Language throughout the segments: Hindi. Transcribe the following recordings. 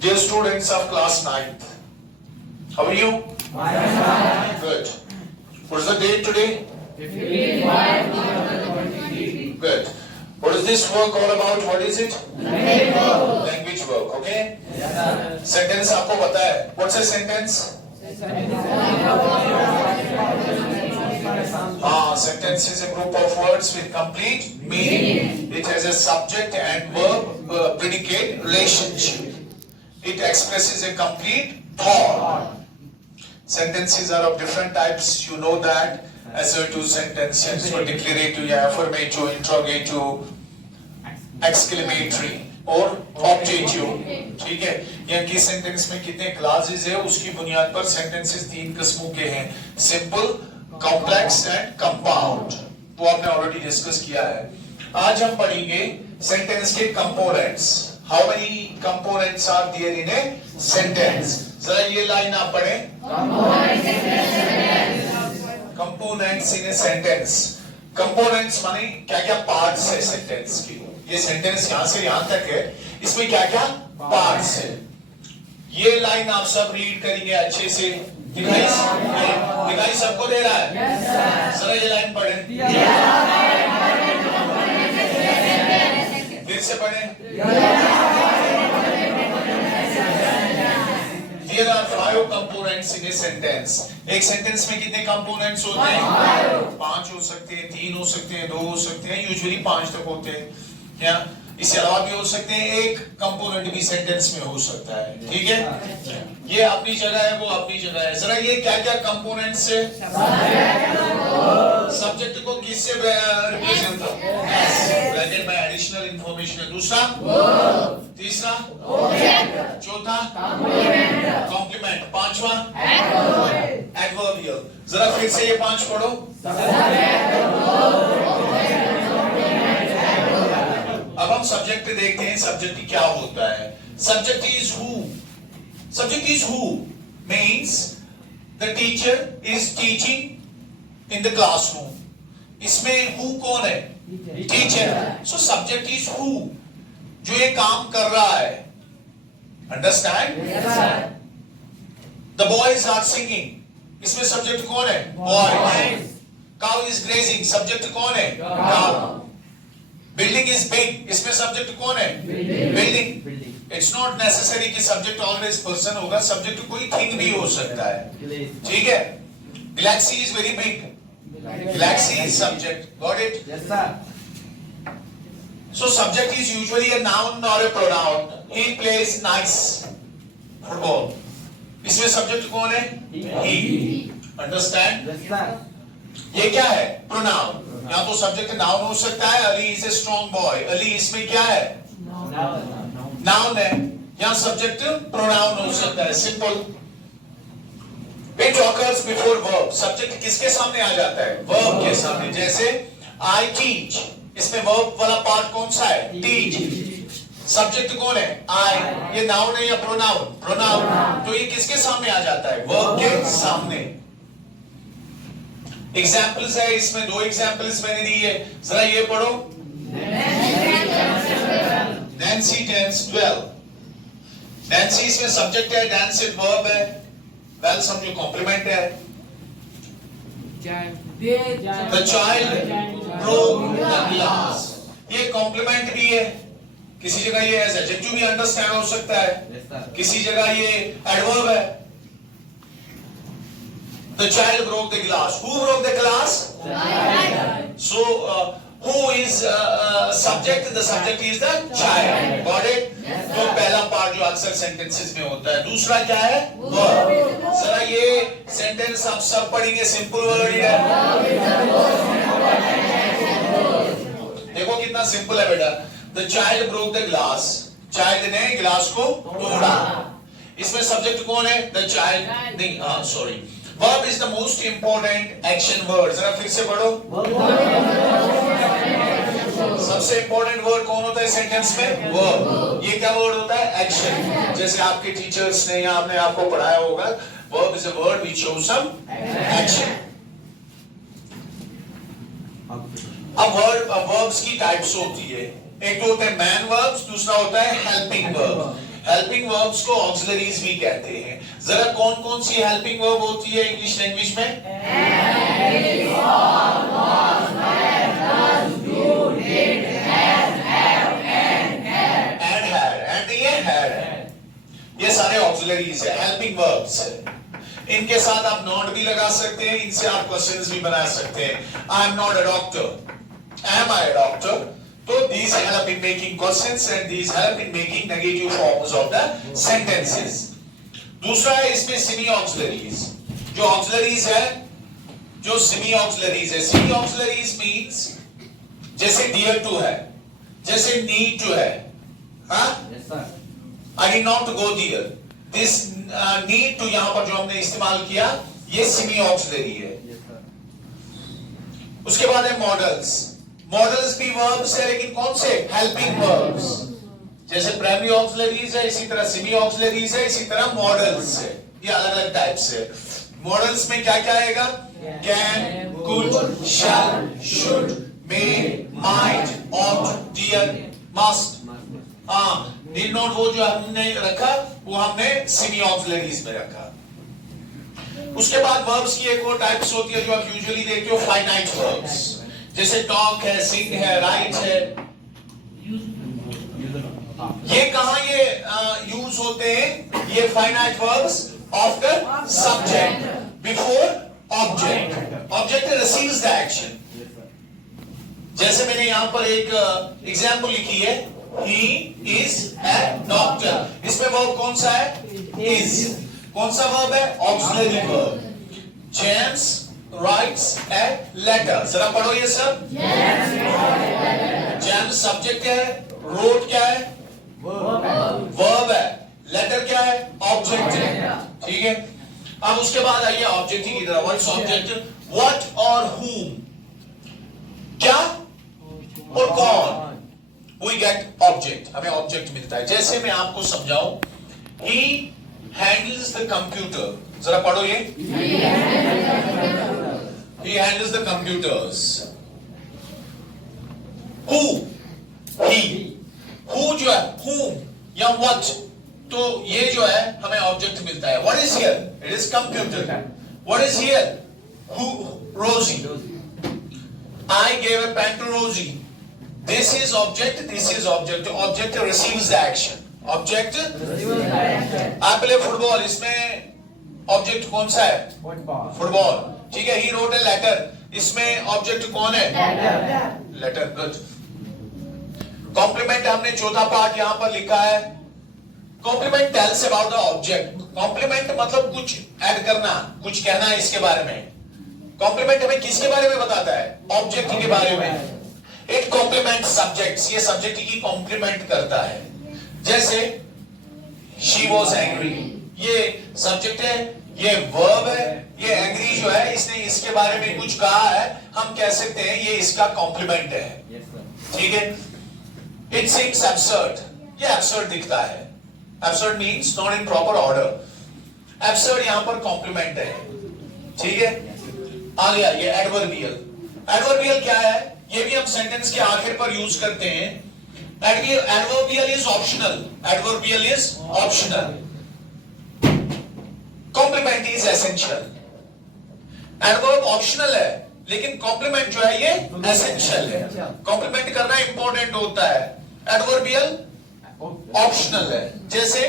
Dear students of class 9th, how are you? Good. What is the date today? 15/5/2023. Good. What is this work all about? What is it? Language work. Okay? Sentence आपको पता है? What's a sentence? Sentence is a group of words with complete meaning. It has a subject and verb predicate relationship. It expresses a complete thought. Sentences are of different types. You know that. Assertive sentences, declarative, affirmative, interrogative, exclamatory और objective. ठीक है? यहाँ की सेंटेंस में कितने क्लासेस है उसकी बुनियाद पर सेंटेंसेस 3 किस्मों के हैं. Simple, complex and compound. वो आपने ऑलरेडी डिस्कस किया है. आज हम पढ़ेंगे सेंटेंस के components. How many components are there in a sentence? जरा ये लाइन आप पढ़ें. Components in a sentence. Components माने क्या क्या पार्ट्स है सेंटेंस की. ये सेंटेंस यहाँ से यहाँ तक है. इसमें क्या क्या पार्ट्स है. ये लाइन आप सब रीड करेंगे अच्छे से. दिखाई सबको दे रहा है. जरा ये लाइन पढ़ें. फिर से पढ़ें. There are 5 components in a sentence. एक सेंटेंस में कितने कंपोनेंट्स होते हैं? 5 हो सकते हैं, 3 हो सकते हैं, 2 हो सकते हैं. यूजुअली 5 तक होते हैं. क्या इससे अलावा भी हो सकते हैं. एक कंपोनेंट भी सेंटेंस में हो सकता है. ठीक है? ये अपनी जगह है, वो अपनी जगह है. जरा ये क्या क्या कंपोनेंट्स है? सब्जेक्ट को किससे रिप्रेजेंट ब्रैकेट में एडिशनल इंफॉर्मेशन है. दूसरा, तीसरा, चौथा कॉम्प्लीमेंट, पांचवा एडवर्बियल. जरा फिर से ये 5 पढ़ो. अब हम सब्जेक्ट देखते हैं. सब्जेक्ट क्या होता है? Subject is who. Subject is who means the teacher is teaching in the classroom. इसमें who कौन है? Teacher. So subject is who. जो ये काम कर रहा है. Understand? Yes, sir. The boys are singing. इसमें subject कौन है? Boys. Cow is grazing. Subject कौन है? Cow. Building is big. इसमें subject कौन है? Building. It's not necessary कि subject always person होगा. Subject कोई thing भी हो सकता है. ठीक है? Galaxy is very big. Galaxy is subject. Got it? Yes, sir. So subject is usually a noun or a pronoun. He plays nice football. इसमें subject कौन है? He. Understand? Yes, sir. ये क्या है? Pronoun. यहाँ तो subject noun हो सकता है. Ali is a strong boy. Ali इसमें क्या है? Noun है. यहाँ सब्जेक्ट प्रोनाउन हो सकता है. Simple. Which occurs before verb. Subject किसके सामने आ जाता है? वर्ब के सामने. जैसे I teach. इसमें वर्ब वाला पार्ट कौन सा है? Teach. सब्जेक्ट कौन है? I. ये नाउन है या प्रोनाउन? प्रोनाउन. तो ये किसके सामने आ जाता है? वर्ब के सामने. एग्जाम्पल्स है इसमें. 2 एग्जाम्पल्स मैंने दी है. जरा ये पढ़ो. Nancy danced well. Nancy इसमें सब्जेक्ट है. dance एक वर्ब है. well समझो कॉम्प्लीमेंट है. The child broke the glass. ये कॉम्प्लीमेंट भी है. किसी जगह ये एज एडजेक्टिव भी अंडरस्टैंड हो सकता है. किसी जगह ये एडवर्ब है. The child broke the glass. Who broke the glass? So who is subject? The subject is the child. Got it? तो पहला पार्ट जो अक्सर सेंटेंसेस में होता है. दूसरा क्या है? वर्ब. जरा ये सेंटेंस आप सब पढ़ेंगे. सिंपल वर्ड है. देखो कितना सिंपल है बेटा. The child broke the glass. Child ने गिलास को तोड़ा. इसमें सब्जेक्ट कौन है? The child. नहीं, sorry. Verb is the most important action word. जरा फिर से पढ़ो. सबसे इंपॉर्टेंट वर्ड कौन होता है सेंटेंस में? वर्ब. ये क्या वर्ड होता है? एक्शन. जैसे आपके टीचर्स ने या आपने आपको पढ़ाया होगा. Verb is a word which shows some action. अब verbs की टाइप्स होती है. एक तो होता है मैन वर्ब्स, दूसरा होता है हेल्पिंग वर्ब. हेल्पिंग वर्ब्स को ऑक्सिलरीज भी कहते हैं। जरा कौन कौन सी हेल्पिंग वर्ब होती है इंग्लिश लैंग्वेज में? एंड हैड, ये हैड है, ये सारे ऑक्सिलरीज है, हेल्पिंग वर्ब्स है। इनके साथ आप नॉट भी लगा सकते हैं, इनसे आप क्वेश्चंस भी बना सकते हैं। I am not a doctor, am I a doctor? तो these help in making questions and these help in making negative forms of the sentences. दूसरा है इसमें सेमी ऑक्सिलरीज। जो ऑक्सिलरीज है, जो सेमी ऑक्सिलरीज है, सेमी ऑक्सिलरीज मींस जैसे डियर टू है, जैसे नीड टू है, हाँ? I did not go there, this need to यहां पर जो हमने इस्तेमाल किया, ये सेमी ऑक्सिलरी है। उसके बाद है मॉडल्स। मॉडल्स भी वर्ब्स है, लेकिन कौन से? Helping verbs. जैसे प्राइमरी ऑक्सिलरीज है, इसी तरह सेमी ऑक्सिलरीज है, इसी तरह मॉडल्स है। ये अलग अलग टाइप्स है। मॉडल्स में क्या क्या आएगा? Can, could, shall, should, may, might, ought, dare, must. हाँ, डिड नॉट वो जो हमने रखा वो हमने सेमी ऑक्सिलरीज में रखा। उसके बाद वर्ब्स की एक और टाइप्स होती है जो आप यूजुअली देखते हो, फाइनाइट वर्ब्स। जैसे टॉक है, सिंग है, राइट है। ये कहां ये यूज होते हैं? ये finite verbs after subject before object. Object receives the action. जैसे मैंने यहां पर एक एग्जांपल लिखी है, ही इज ए डॉक्टर। इसमें वर्ब कौन सा है? इज। कौन सा वर्ब है? Auxiliary verb. James writes a letter. जरा पढ़ो ये सब। जेम्स सब्जेक्ट क्या है? wrote क्या है? वर्ब है। लेटर क्या है? ऑब्जेक्ट है। ठीक है, अब उसके बाद आइए ऑब्जेक्ट की तरह। What's object? व्हाट और whom, क्या और कौन। we get object, हमें ऑब्जेक्ट मिलता है। जैसे मैं आपको समझाऊं, he handles the computer। जरा पढ़ो ये। He handles the computers. Who? He. Who जो है, whom या what, तो ये जो है हमें ऑब्जेक्ट मिलता है। What is here? It is computer. What is here? Who? Rosie. I gave a pen to Rosie. This is object, this is object. Object receives the action. Object I play football, इसमें ऑब्जेक्ट कौन सा है? फुटबॉल। ठीक है, ही रोट ए लेटर, इसमें ऑब्जेक्ट कौन है? लेटर। गुड। कॉम्प्लीमेंट हमने चौथा पार्ट यहां पर लिखा है। Complement tells about the object. Complement मतलब कुछ ऐड करना, कुछ कहना इसके बारे में। कॉम्प्लीमेंट हमें किसके बारे में बताता है? ऑब्जेक्ट के बारे में। इट कॉम्प्लीमेंट सब्जेक्ट्स, ये सब्जेक्ट की कॉम्प्लीमेंट करता है। जैसे शी वॉज एंग्री, ये सब्जेक्ट है, ये वर्ब है, ये एंग्री जो है इसने इसके बारे में कुछ कहा है, हम कह सकते हैं ये इसका कॉम्प्लीमेंट है। ठीक है। इट सीम्स एब्सर्ड, ये एब्सर्ड दिखता है। Absurd means not in proper order. Absurd यहां पर कॉम्प्लीमेंट है। ठीक है, आ गया ये एडवर्बियल। एडवर्बियल क्या है? ये भी हम सेंटेंस के आखिर पर यूज करते हैं। Adverbial is optional. Adverbial is optional. Complement is essential. Adverb optional है, लेकिन कॉम्प्लीमेंट जो है ये एसेंशियल है। कॉम्प्लीमेंट करना इंपॉर्टेंट होता है। एडवर्बियल ऑप्शनल है। जैसे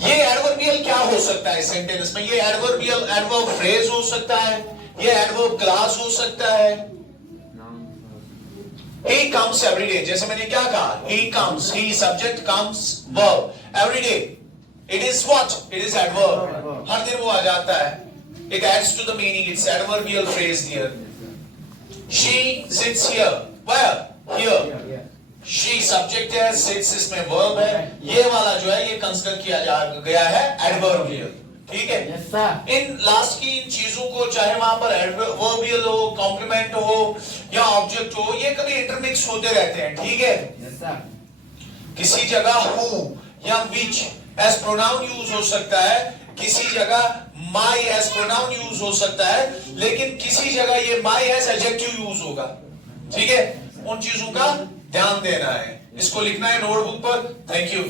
ये एडवर्बियल क्या हो सकता है सेंटेंस में? ये एडवर्बियल एडवर्ब फ्रेज हो सकता है, ये एडवर्ब क्लास हो सकता है। He comes every day, जैसे मैंने क्या कहा? He comes, he subject comes verb every day. It is what? It is adverb. हर दिन वो आ जाता है। It adds to the meaning. It's adverbial phrase here. She sits here. Where? Here. She subject है, sits इसमें verb है। ये वाला जो है ये कंसिडर किया गया है adverbial। ठीक है। इन लास्ट की इन चीजों को, चाहे वहां पर एडवर्बियल हो, कॉम्प्लीमेंट हो या ऑब्जेक्ट हो, ये कभी इंटरमिक्स होते रहते हैं। ठीक है। किसी जगह हु या विच एज प्रोनाउन यूज हो सकता है, किसी जगह माई एज प्रोनाउन यूज हो सकता है, लेकिन किसी जगह ये माई एज एडजेक्टिव यूज होगा। ठीक है, उन चीजों का ध्यान देना है। इसको लिखना है नोटबुक पर। Thank you.